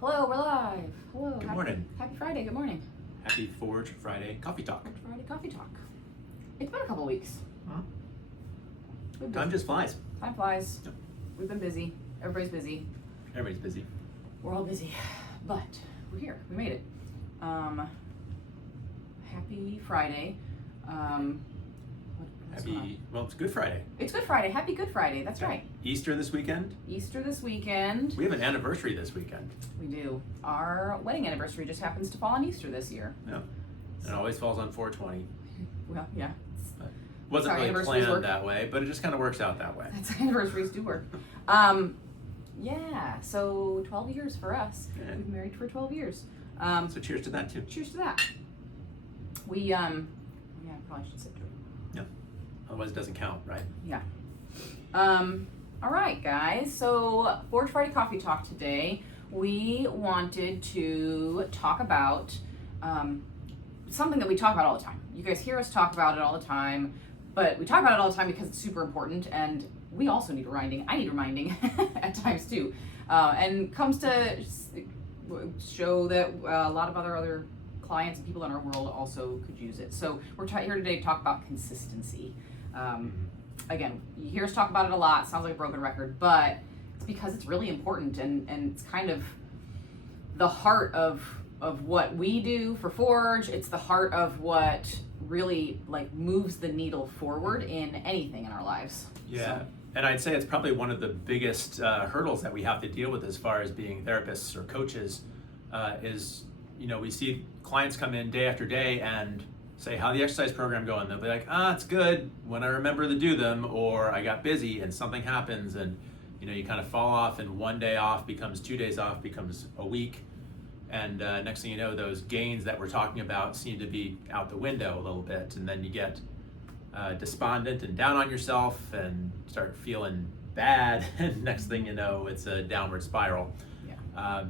Hello, we're live. Hello. Good morning. Happy Friday. Good morning. Happy Forge Friday Coffee Talk. Happy Friday Coffee Talk. It's been a couple weeks. Time just flies. Time flies. Yep. We've been busy. Everybody's busy. Everybody's busy. We're all busy, but we're here. We made it. Happy Friday. What's going on? Well, it's Good Friday. It's Good Friday. Happy Good Friday. That's right. Easter this weekend. Easter this weekend. We have an anniversary this weekend. We do. Our wedding anniversary just happens to fall on Easter this year. Yeah. And it always falls on 420. Well, yeah. But wasn't how really anniversaries planned work. that way, but it just kind of works out that way. That's how anniversaries do work. Yeah, so 12 years for us. Yeah. We've been married for 12 years. So cheers to that too. Cheers to that. We, yeah, I probably should sit through. Yeah. Otherwise it doesn't count, right? Yeah. All right, guys. So Forge Friday Coffee Talk today, we wanted to talk about something that we talk about all the time. You guys hear us talk about it all the time, but we talk about it all the time because it's super important, and we also need reminding. I need reminding at times too, and comes to show that a lot of other clients and people in our world also could use it. So we're here today to talk about consistency. Again, you hear us talk about it a lot. Sounds like a broken record, but it's because it's really important, and it's kind of the heart of what we do for Forge. It's the heart of what really like moves the needle forward in anything in our lives. Yeah. So. And I'd say it's probably one of the biggest hurdles that we have to deal with as far as being therapists or coaches is, we see clients come in day after day and say, how the exercise program going? They'll be like, it's good when I remember to do them, or I got busy and something happens, and you kind of fall off, and one day off becomes 2 days off, becomes a week, and next thing you know, those gains that we're talking about seem to be out the window a little bit, and then you get despondent and down on yourself and start feeling bad, and next thing you know, it's a downward spiral. Yeah.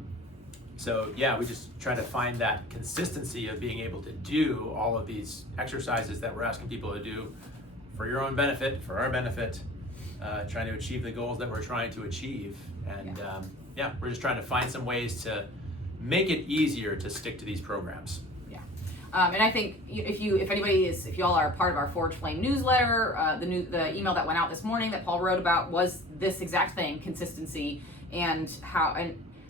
So yeah, we just try to find that consistency of being able to do all of these exercises that we're asking people to do for your own benefit, for our benefit, trying to achieve the goals that we're trying to achieve. And we're just trying to find some ways to make it easier to stick to these programs. Yeah. And I think if y'all are part of our Forge Flame newsletter, the email that went out this morning that Paul wrote about was this exact thing, consistency, and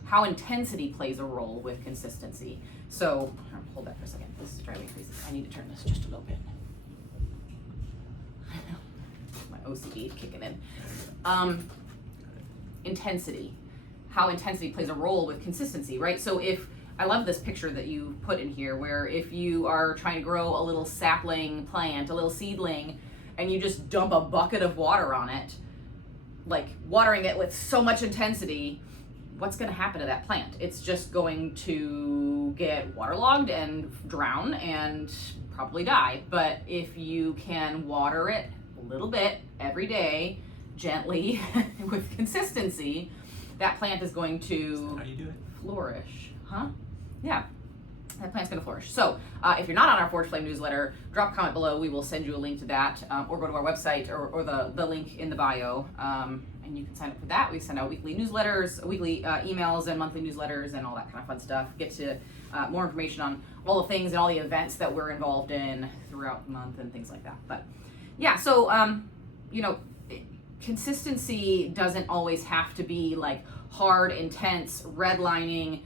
how intensity plays a role with consistency. So, hold that for a second. This is driving me crazy. I need to turn this just a little bit. My OCD kicking in. Intensity. How intensity plays a role with consistency, right? So I love this picture that you put in here, where if you are trying to grow a little sapling plant, a little seedling, and you just dump a bucket of water on it, like watering it with so much intensity, what's going to happen to that plant? It's just going to get waterlogged and drown and probably die. But if you can water it a little bit every day, gently, with consistency, that plant is going to How do you do it? flourish. Yeah. That plant's going to flourish. So if you're not on our Forge Flame newsletter, drop a comment below. We will send you a link to that, or go to our website, or the link in the bio, and you can sign up for that. We send out weekly newsletters, weekly emails, and monthly newsletters, and all that kind of fun stuff. Get to more information on all the things and all the events that we're involved in throughout the month and things like that. But yeah, so consistency doesn't always have to be like hard, intense, redlining,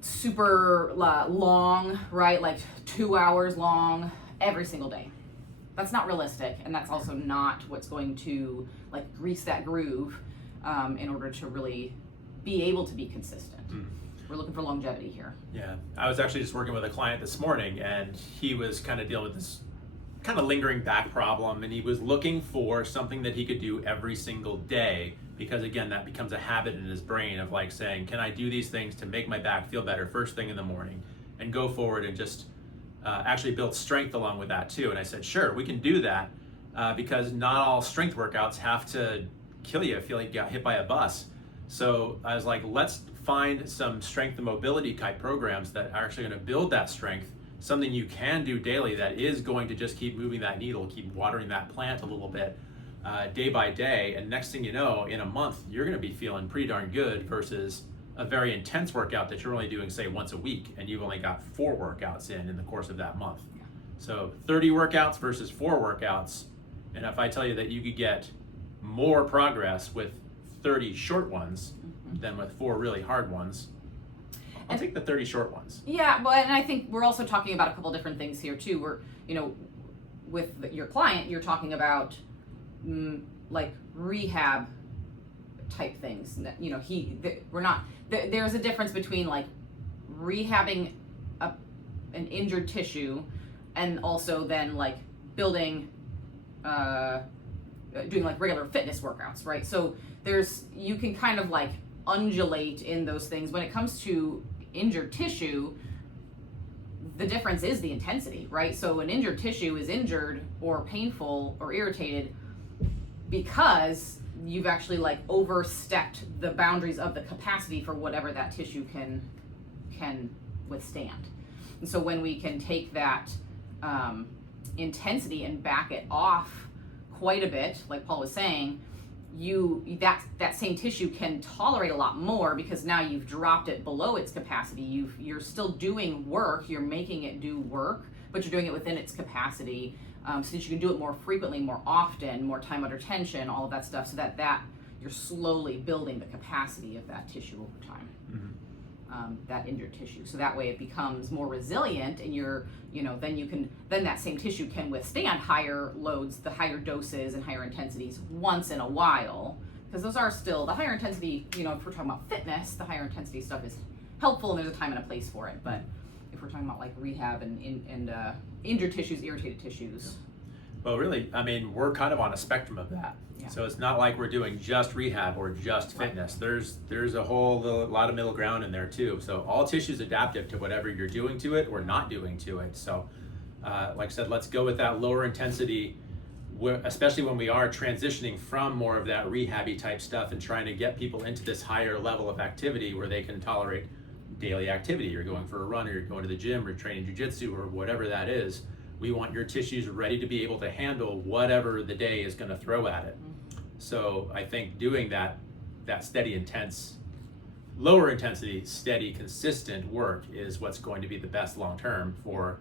super long, right? Like 2 hours long every single day. That's not realistic, and that's also not what's going to like grease that groove in order to really be able to be consistent. We're looking for longevity here. Yeah, I was actually just working with a client this morning, and he was kind of dealing with this kind of lingering back problem, and he was looking for something that he could do every single day, because again, that becomes a habit in his brain of like saying, can I do these things to make my back feel better first thing in the morning, and go forward and just actually build strength along with that too. And I said, sure, we can do that, because not all strength workouts have to kill you. I feel like you got hit by a bus. So I was like, let's find some strength and mobility type programs that are actually going to build that strength, something you can do daily that is going to just keep moving that needle, keep watering that plant a little bit day by day. And next thing you know, in a month, you're going to be feeling pretty darn good versus a very intense workout that you're only doing, say, once a week, and you've only got 4 workouts in the course of that month. Yeah. So 30 workouts versus 4 workouts, and if I tell you that you could get more progress with 30 short ones than with 4 really hard ones, I'll take the 30 short ones. Yeah, but and I think we're also talking about a couple different things here too. We're, with your client, you're talking about like rehab type things. There's a difference between like rehabbing an injured tissue and also then like building, doing like regular fitness workouts, right? So you can kind of like undulate in those things. When it comes to injured tissue, the difference is the intensity, right? So an injured tissue is injured or painful or irritated because you've actually like overstepped the boundaries of the capacity for whatever that tissue can withstand. And so when we can take that intensity and back it off quite a bit, like Paul was saying, that same tissue can tolerate a lot more because now you've dropped it below its capacity. You're still doing work, you're making it do work, but you're doing it within its capacity, so that you can do it more frequently, more often, more time under tension, all of that stuff, so that you're slowly building the capacity of that tissue over time. That injured tissue, so that way it becomes more resilient, and then that same tissue can withstand higher loads, the higher doses and higher intensities once in a while, because those are still the higher intensity. If we're talking about fitness, the higher intensity stuff is helpful, and there's a time and a place for it. But if we're talking about like rehab and injured tissues, irritated tissues, well, really, I mean, we're kind of on a spectrum of that. Yeah. So it's not like we're doing just rehab or just fitness. Right. There's a lot of middle ground in there too. So all tissue is adaptive to whatever you're doing to it or not doing to it. So like I said, let's go with that lower intensity, especially when we are transitioning from more of that rehab-y type stuff and trying to get people into this higher level of activity where they can tolerate daily activity. You're going for a run, or you're going to the gym, or training jiu-jitsu, or whatever that is. We want your tissues ready to be able to handle whatever the day is going to throw at it. So I think doing that steady, intense, lower intensity, steady, consistent work is what's going to be the best long term for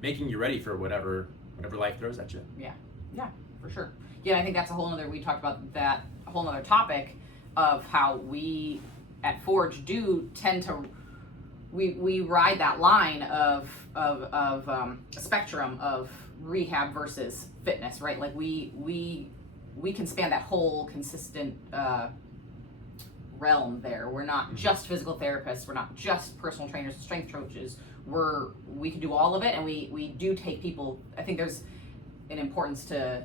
making you ready for whatever life throws at you. Yeah, for sure. Yeah, I think that's we talked about that, a whole nother topic of how we at Forge do tend to, we ride that line of a spectrum of rehab versus fitness, right? Like we can span that whole consistent realm there. We're not just physical therapists. We're not just personal trainers, strength coaches. We can do all of it, and we do take people. I think there's an importance to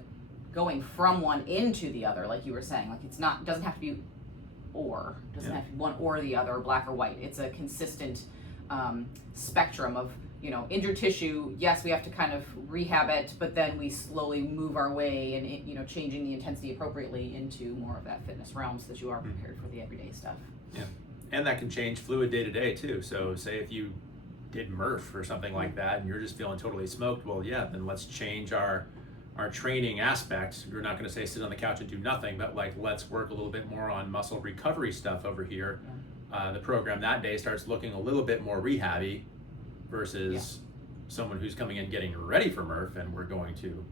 going from one into the other, like you were saying. Like doesn't have to be doesn't have to be one or the other, black or white. It's a consistent spectrum of injured tissue. Yes, we have to kind of rehab it, but then we slowly move our way and changing the intensity appropriately into more of that fitness realm so that you are prepared for the everyday stuff. Yeah, and that can change fluid day to day too. So say if you did Murph or something like that and you're just feeling totally smoked, well, yeah, then let's change our training aspect. You're not going to say sit on the couch and do nothing, but like let's work a little bit more on muscle recovery stuff over here. The program that day starts looking a little bit more rehab-y versus someone who's coming in getting ready for Murph, and we're going to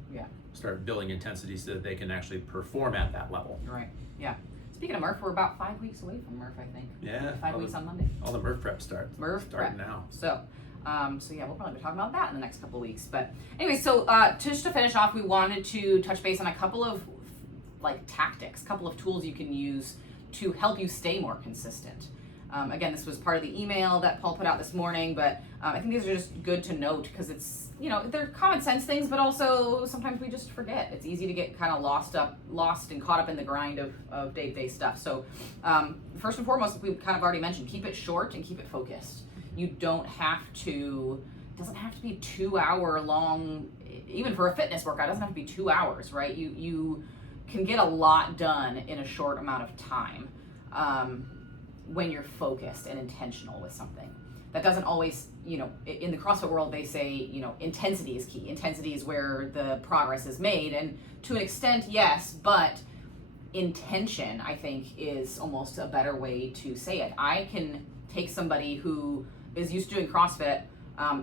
start building intensity so that they can actually perform at that level. Right. Yeah. Speaking of Murph, we're about 5 weeks away from Murph, I think. Yeah. 5 weeks on Monday. All the Murph prep starting now. So yeah, we'll probably be talking about that in the next couple of weeks. But anyway, so just to finish off, we wanted to touch base on a couple of like tactics, a couple of tools you can use to help you stay more consistent. Again, this was part of the email that Paul put out this morning, but I think these are just good to note because it's, they're common sense things, but also sometimes we just forget. It's easy to get kind of lost and caught up in the grind of day-to-day stuff. So first and foremost, we kind of already mentioned, keep it short and keep it focused. You don't have to, it doesn't have to be 2 hour long, even for a fitness workout, it doesn't have to be 2 hours, right? You can get a lot done in a short amount of time. When you're focused and intentional with something. That doesn't always, in the CrossFit world, they say, intensity is key. Intensity is where the progress is made. And to an extent, yes, but intention, I think, is almost a better way to say it. I can take somebody who is used to doing CrossFit,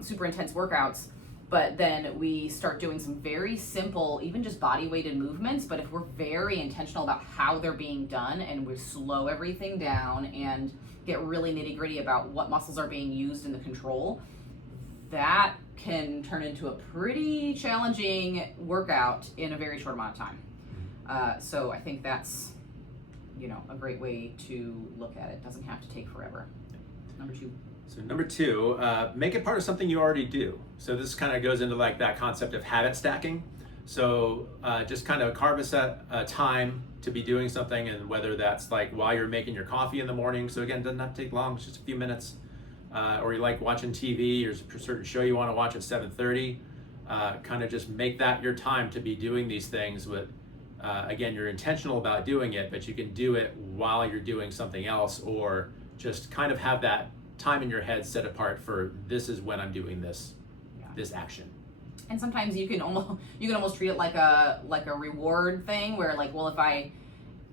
super intense workouts, but then we start doing some very simple, even just body weighted movements. But if we're very intentional about how they're being done, and we slow everything down and get really nitty gritty about what muscles are being used in the control, that can turn into a pretty challenging workout in a very short amount of time. So I think that's, a great way to look at it. Doesn't have to take forever. Number 2. So number 2, make it part of something you already do. So this kind of goes into like that concept of habit stacking. So just kind of carve a set time to be doing something, and whether that's like while you're making your coffee in the morning. So again, it doesn't have to take long, it's just a few minutes. Or you like watching TV, or a certain show you want to watch at 7:30. Kind of just make that your time to be doing these things with, again, you're intentional about doing it, but you can do it while you're doing something else, or just kind of have that time in your head set apart for, this is when I'm doing this action. And sometimes you can almost treat it like a reward thing, where like, well, if I,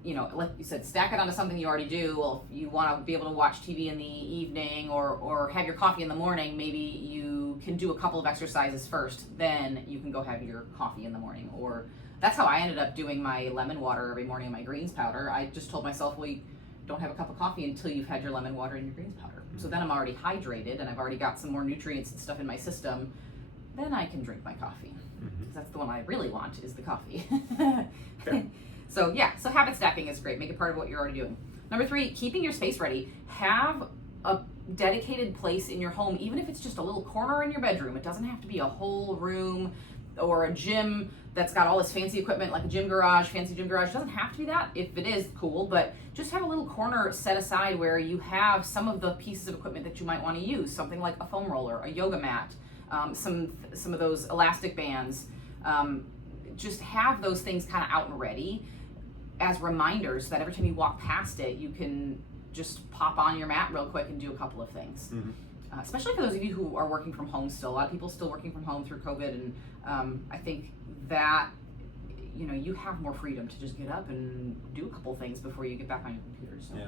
like you said, stack it onto something you already do. Well, if you want to be able to watch TV in the evening or have your coffee in the morning, maybe you can do a couple of exercises first, then you can go have your coffee in the morning. Or that's how I ended up doing my lemon water every morning and my greens powder. I just told myself, well, you don't have a cup of coffee until you've had your lemon water and your greens powder. So then I'm already hydrated and I've already got some more nutrients and stuff in my system. Then I can drink my coffee. Because that's the one I really want, is the coffee. So habit stacking is great. Make it part of what you're already doing. Number 3, keeping your space ready. Have a dedicated place in your home, even if it's just a little corner in your bedroom. It doesn't have to be a whole room or a gym that's got all this fancy equipment, like a fancy gym garage. It doesn't have to be that. If it is, cool, but just have a little corner set aside where you have some of the pieces of equipment that you might want to use. Something like a foam roller, a yoga mat, some of those elastic bands. Just have those things kind of out and ready as reminders that every time you walk past it, you can just pop on your mat real quick and do a couple of things. Especially for those of you who are working from home still. A lot of people still working from home through COVID, and I think that you have more freedom to just get up and do a couple things before you get back on your computer. So. Yeah.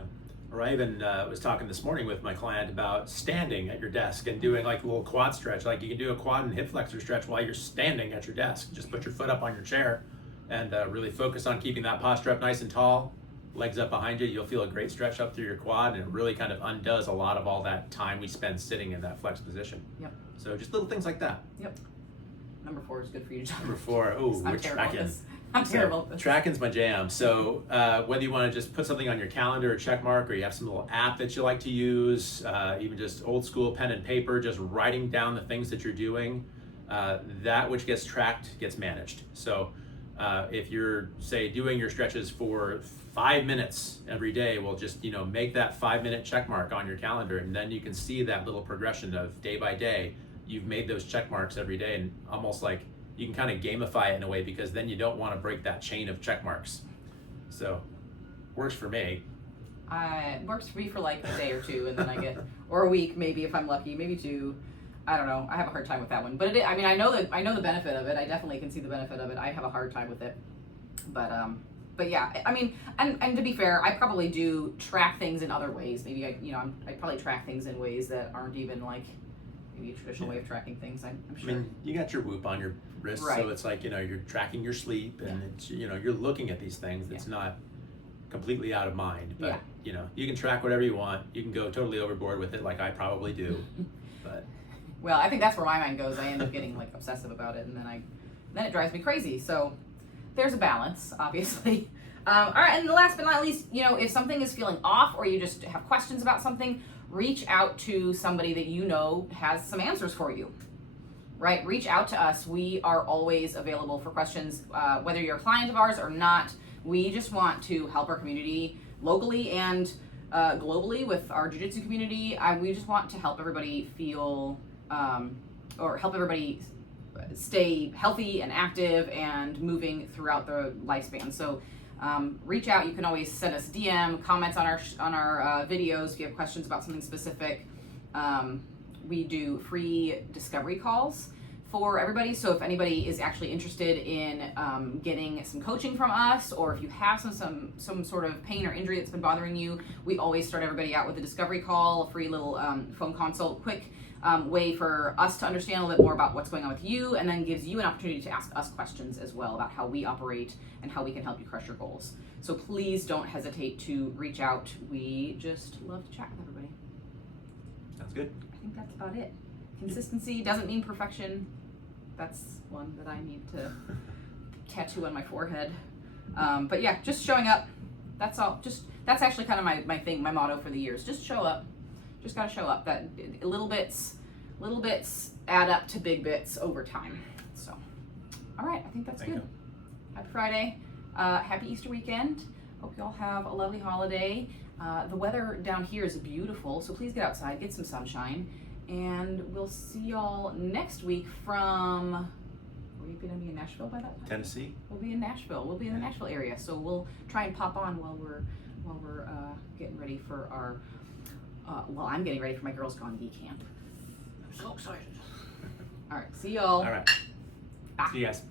Or I even was talking this morning with my client about standing at your desk and doing like a little quad stretch. Like you can do a quad and hip flexor stretch while you're standing at your desk. Just put your foot up on your chair and really focus on keeping that posture up nice and tall. Legs up behind you. You'll feel a great stretch up through your quad, and it really kind of undoes a lot of all that time we spend sitting in that flex position. Yep. So just little things like that. Yep. Number 4 is good for you, John. Number 4. Oh, we're tracking. I'm terrible at this. Tracking's my jam. So whether you want to just put something on your calendar or check mark, or you have some little app that you like to use, even just old school pen and paper, just writing down the things that you're doing, that which gets tracked gets managed. So if you're, say, doing your stretches for 5 minutes every day, well, just make that 5-minute check mark on your calendar, and then you can see that little progression of day by day. You've made those check marks every day, and almost like you can kind of gamify it in a way, because then you don't want to break that chain of check marks. So works for me. It works for me for like a day or 2, and then I get, or a week maybe if I'm lucky, maybe 2. I don't know. I have a hard time with that one, but I know the benefit of it. I definitely can see the benefit of it. I have a hard time with it, but yeah, and to be fair, I probably do track things in other ways. Maybe I probably track things in ways that aren't even like maybe a traditional way of tracking things. I'm sure. I mean, you got your Whoop on your wrist, right. So it's like you're tracking your sleep, and it's you're looking at these things. It's not completely out of mind, but you can track whatever you want. You can go totally overboard with it, like I probably do, but. Well, I think that's where my mind goes. I end up getting like obsessive about it, and then it drives me crazy. So there's a balance, obviously. All right, and last but not least, if something is feeling off, or you just have questions about something, reach out to somebody that has some answers for you. Right? Reach out to us. We are always available for questions, whether you're a client of ours or not. We just want to help our community locally and globally with our jiu-jitsu community. We just want to help everybody feel, or help everybody stay healthy and active and moving throughout the lifespan. So reach out. You can always send us DM, comments on our videos if you have questions about something specific. We do free discovery calls for everybody. So if anybody is actually interested in getting some coaching from us, or if you have some sort of pain or injury that's been bothering you, we always start everybody out with a discovery call, a free little phone consult, quick way for us to understand a little bit more about what's going on with you, and then gives you an opportunity to ask us questions as well about how we operate and how we can help you crush your goals. So please don't hesitate to reach out. We just love to chat with everybody. Sounds good. I think that's about it. Consistency doesn't mean perfection. That's one that I need to tattoo on my forehead. But yeah, just showing up. That's all. That's actually kind of my thing, my motto for the years. Just show up. Just gotta show up. That little bits add up to big bits over time. So, all right, I think that's good. Happy Friday. Happy Easter weekend. Hope you all have a lovely holiday. The weather down here is beautiful, so please get outside, get some sunshine, and we'll see y'all next week from. Are you gonna be in Nashville by that time? Tennessee. We'll be in Nashville. We'll be in the Nashville area, so we'll try and pop on while we're getting ready for our. Well, I'm getting ready for my Girls Gone Geek camp. I'm so excited. All right, see y'all. All right. Bye. See you guys.